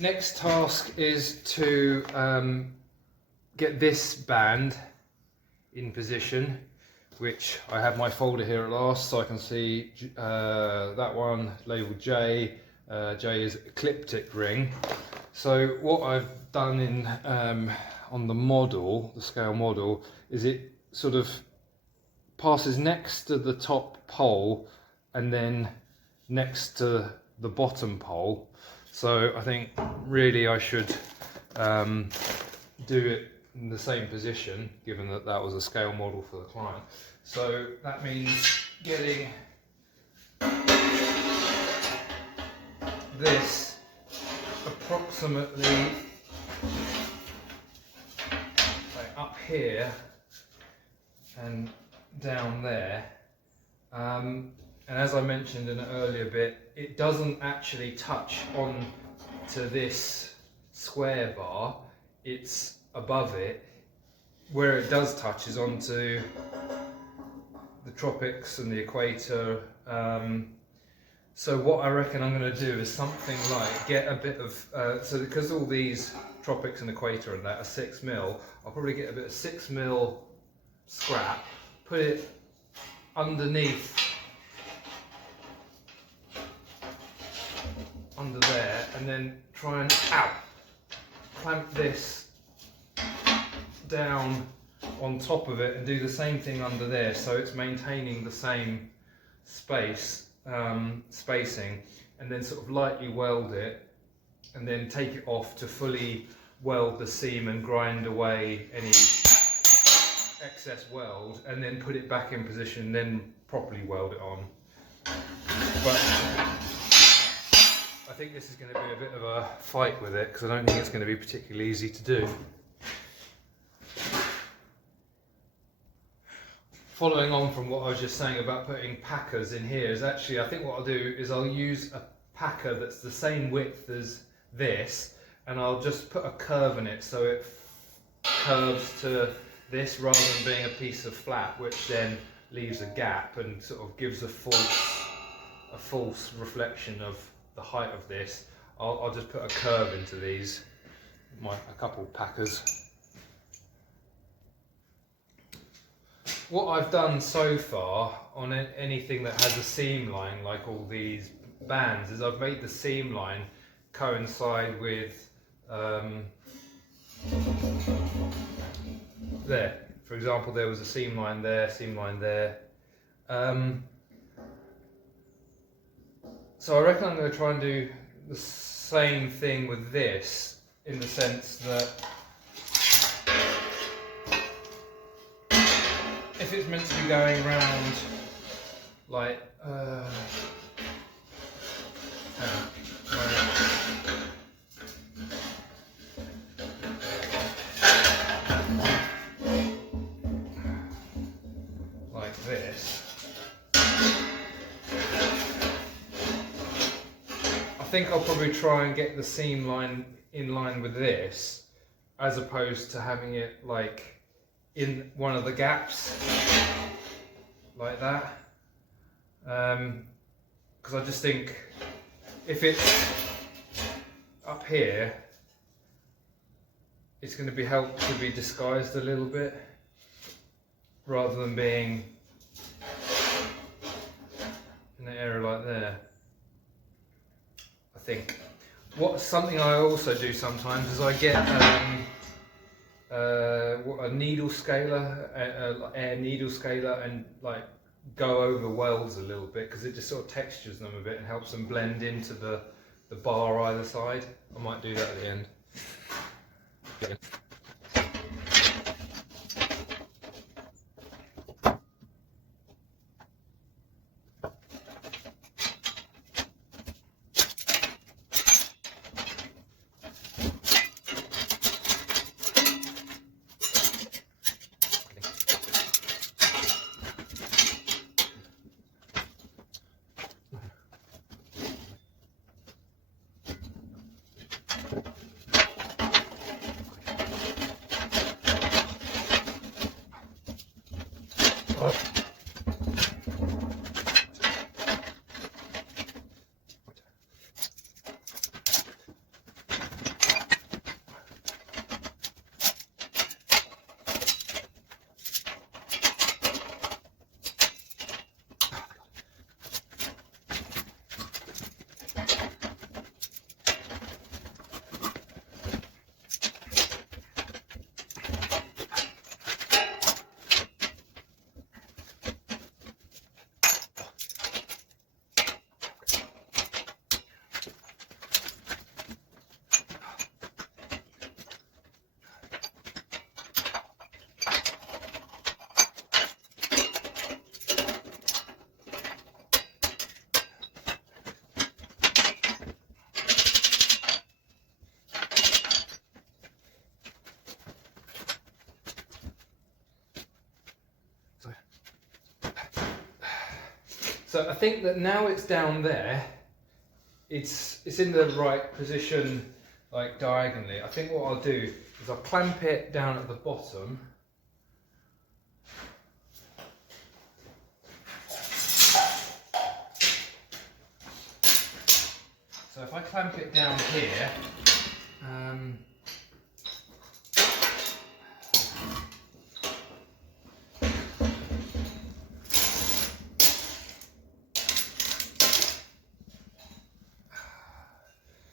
Next task is to get this band in position, which I have my folder here at last, so I can see that one labelled J. J is Ecliptic Ring. So what I've done in on the model, the scale model, is it sort of passes next to the top pole and then next to the bottom pole. So I think really I should do it in the same position, given that that was a scale model for the client. So that means getting this approximately like up here and down there. And as I mentioned in an earlier bit, it doesn't actually touch on to this square bar, it's above it. Where it does touch is onto the tropics and the equator. So what I reckon I'm going to do is something like get a bit of, so because all these tropics and equator and that are 6mm, I'll probably get a bit of 6mm scrap, put it underneath, under there, and then try and clamp this down on top of it and do the same thing under there, so it's maintaining the same spacing, and then sort of lightly weld it and then take it off to fully weld the seam and grind away any excess weld, and then put it back in position, then properly weld it on. But I think this is going to be a bit of a fight with it, because I don't think it's going to be particularly easy to do. Following on from what I was just saying about putting packers in here, is actually, I think what I'll do is I'll use a packer that's the same width as this, and I'll just put a curve in it so it curves to this rather than being a piece of flat, which then leaves a gap and sort of gives a false reflection of the height of this. I'll just put a curve into these, a couple packers. What I've done so far on anything that has a seam line, like all these bands, is I've made the seam line coincide with there. For example, there was a seam line there, seam line there. So I reckon I'm going to try and do the same thing with this, in the sense that if it's meant to be going around like like this, I think I'll probably try and get the seam line in line with this, as opposed to having it like in one of the gaps like that, because I just think if it's up here, it's going to be helped to be disguised a little bit rather than being in an area like there. I think something I also do sometimes is I get a needle scaler, air needle scaler, and like go over welds a little bit, because it just sort of textures them a bit and helps them blend into the bar either side. I might do that at the end. Okay. So I think that now it's down there, it's in the right position, like diagonally. I think what I'll do is I'll clamp it down at the bottom. So if I clamp it down here,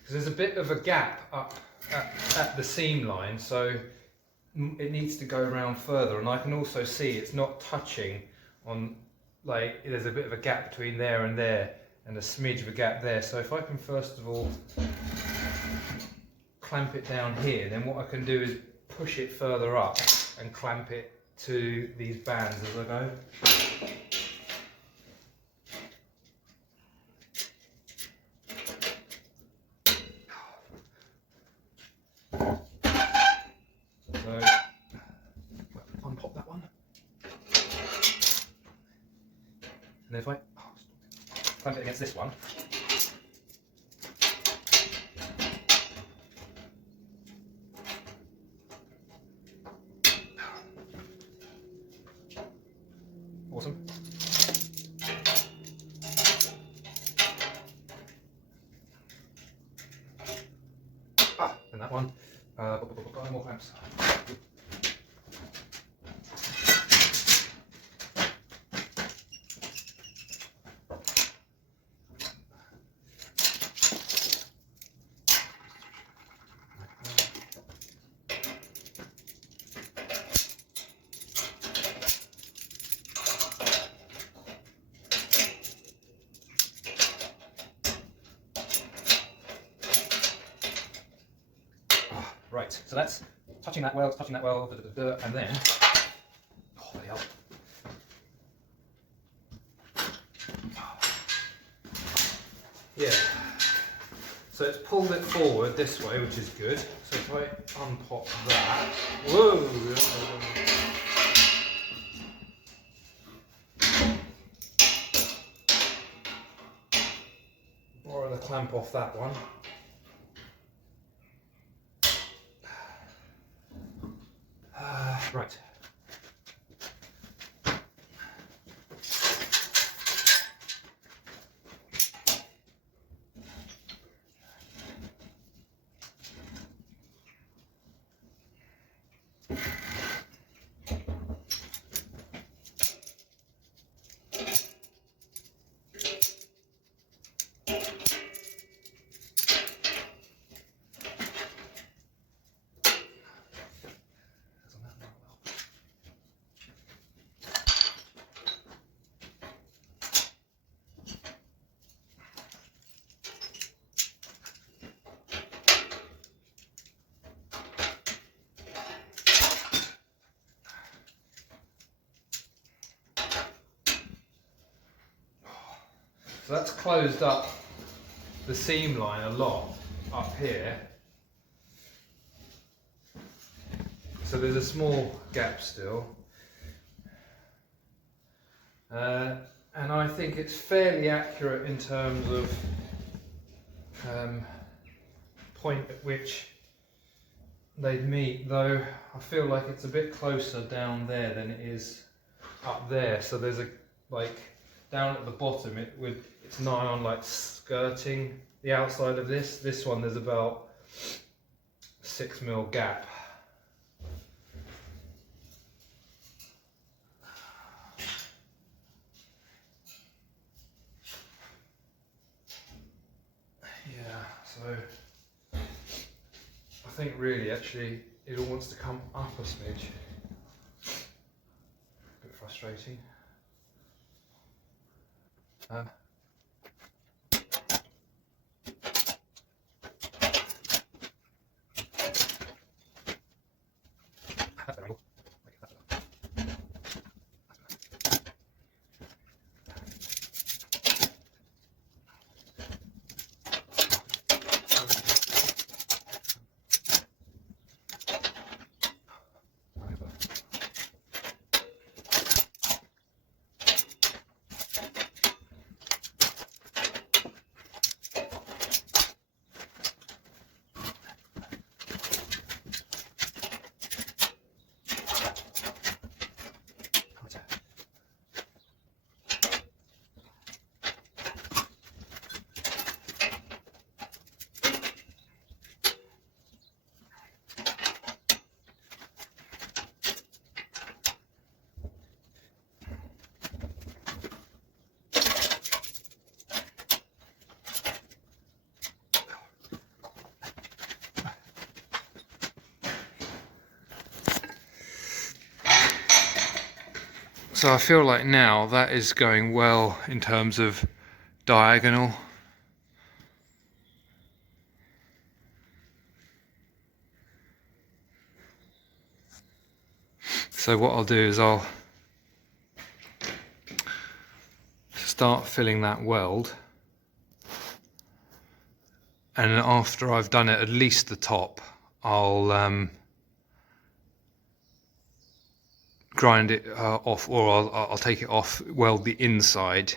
because there's a bit of a gap up at the seam line, so it needs to go around further, and I can also see it's not touching on, like there's a bit of a gap between there and a smidge of a gap there. So if I can first of all clamp it down here, then what I can do is push it further up and clamp it to these bands as I go. So unpop that one, and if I clamp it against this one, awesome. And that one, more clamps. Right, so that's touching that well, and then, oh, bloody hell. Yeah, so it's pulled it forward this way, which is good. So if I unpop that, whoa! Borrow the clamp off that one. Right. So that's closed up the seam line a lot up here. So there's a small gap still. And I think it's fairly accurate in terms of point at which they'd meet, though I feel like it's a bit closer down there than it is up there. So there's a, like, down at the bottom it's nigh on like skirting the outside of this. This one there's about 6 mil gap. Yeah, so I think really actually it all wants to come up a smidge. A bit frustrating. So I feel like now that is going well in terms of diagonal. So what I'll do is I'll start filling that weld, and after I've done it at least the top, I'll grind it off, or I'll take it off, weld the inside,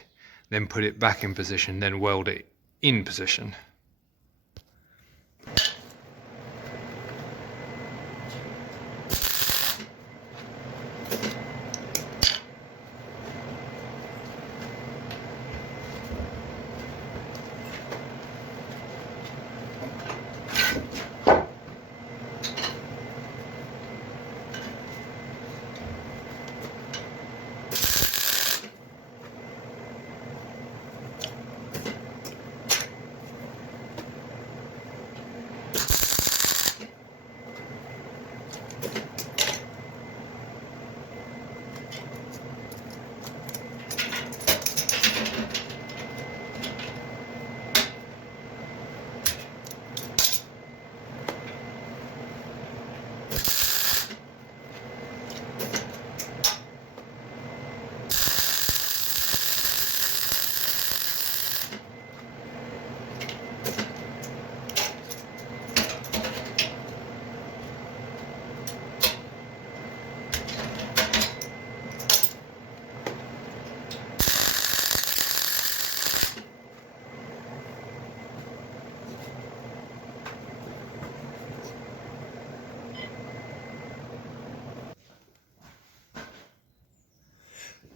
then put it back in position, then weld it in position.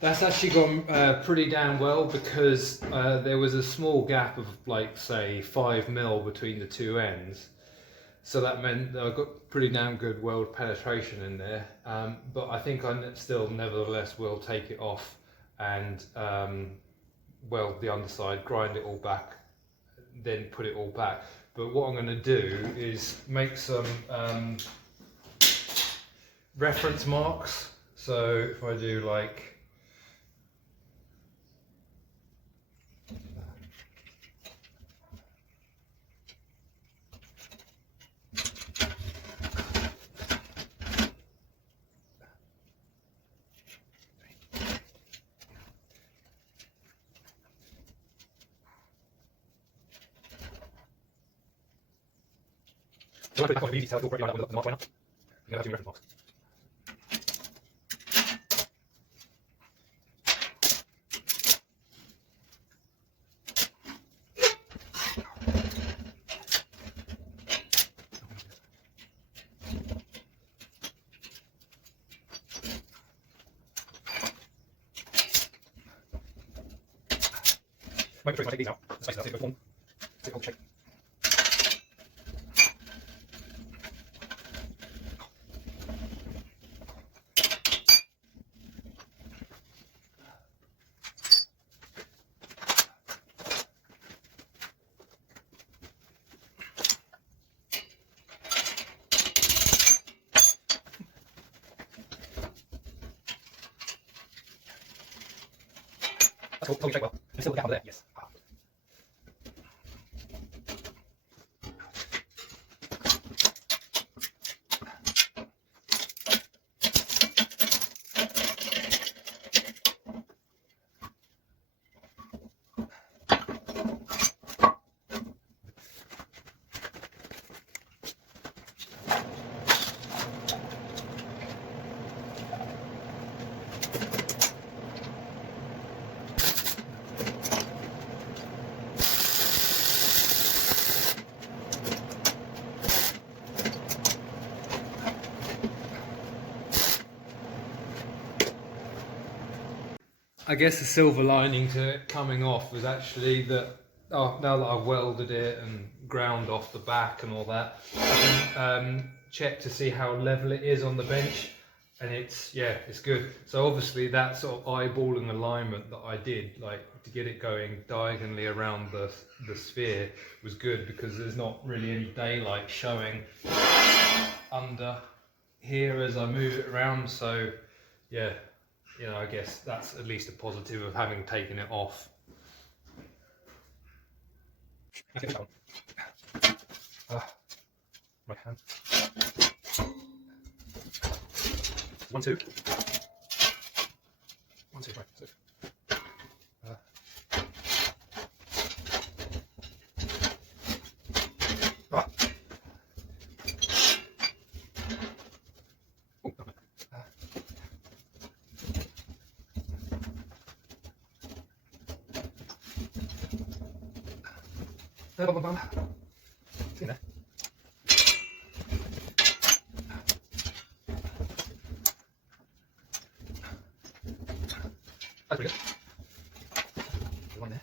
That's actually gone pretty damn well, because there was a small gap of like say 5 mil between the two ends, so that meant that I got pretty damn good weld penetration in there. But I think I still nevertheless will take it off and weld the underside, grind it all back, then put it all back. But what I'm going to do is make some reference marks. So if I do like so I put it back on the easy to tell it's all pretty lined up with the mark line up. You have to do reference marks. Make sure you take these out, the spaces out, so it goes one, so it holds shape. That's cool, totally shape well. There's still the gap under there, yes. I guess the silver lining to it coming off was actually that, now that I've welded it and ground off the back and all that, I can check to see how level it is on the bench, and it's good. So obviously that sort of eyeballing alignment that I did, like to get it going diagonally around the sphere, was good, because there's not really any daylight showing under here as I move it around. So yeah, you know, I guess that's at least a positive of having taken it off. Right hand. 1, 2. 1, 2, right. So. See there. That's pretty good. There's one there.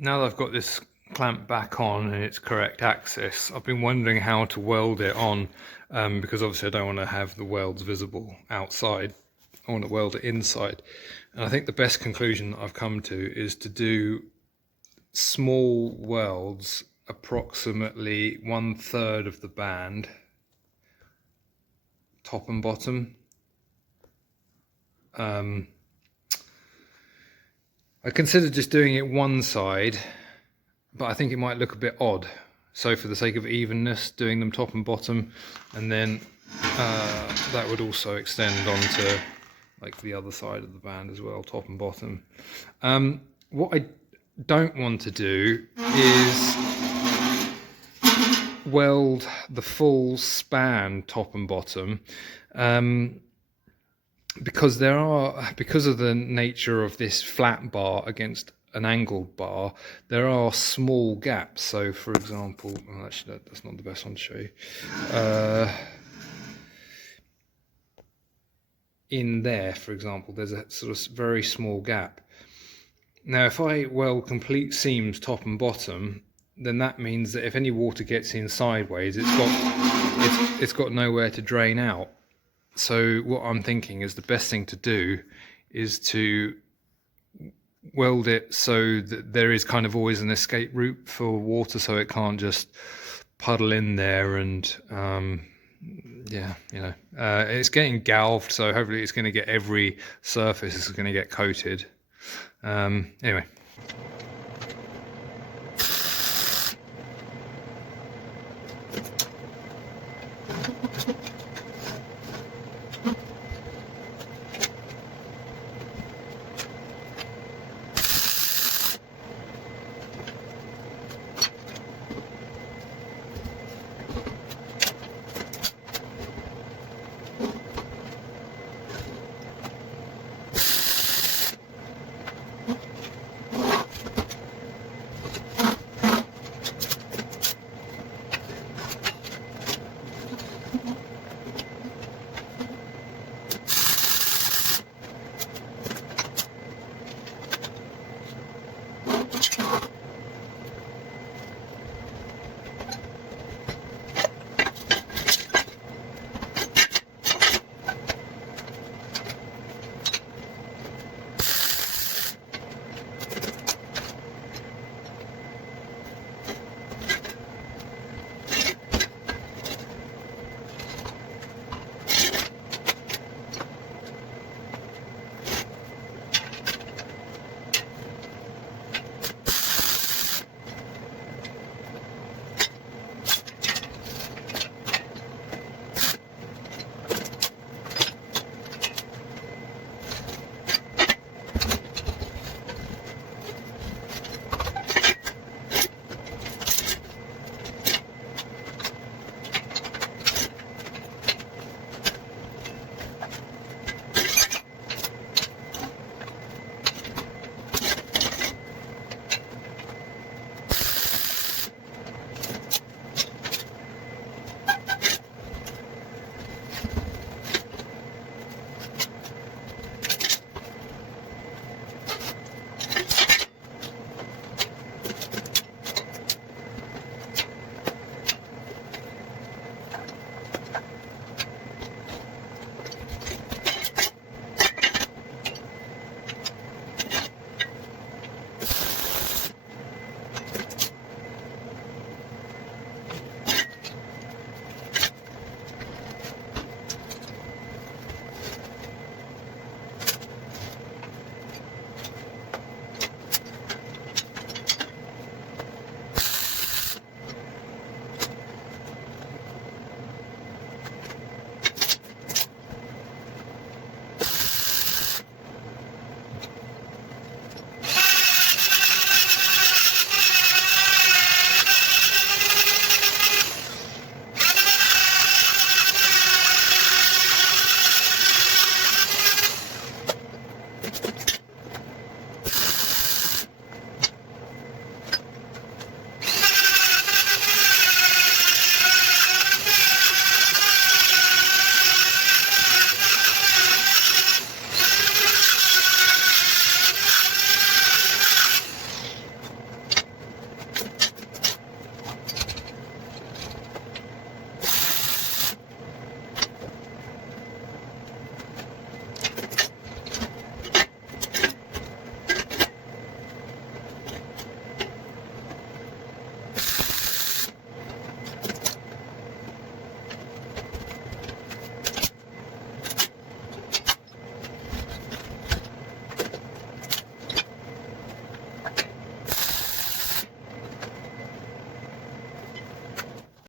Now that I've got this clamp back on in its correct axis, I've been wondering how to weld it on, because obviously I don't want to have the welds visible outside. I want to weld it inside. And I think the best conclusion that I've come to is to do small welds approximately 1/3 of the band, top and bottom. I considered just doing it one side, but I think it might look a bit odd. So for the sake of evenness, doing them top and bottom, and then that would also extend onto like the other side of the band as well, top and bottom. What I don't want to do is weld the full span top and bottom, because of the nature of this flat bar against an angled bar, there are small gaps. So for example, well, actually that's not the best one to show you. In there, for example, there's a sort of very small gap. Now if I weld complete seams top and bottom, then that means that if any water gets in sideways, it's got nowhere to drain out. So what I'm thinking is the best thing to do is to weld it so that there is kind of always an escape route for water, so it can't just puddle in there. And yeah, you know, it's getting galved, so hopefully it's going to get every surface is going to get coated. Anyway.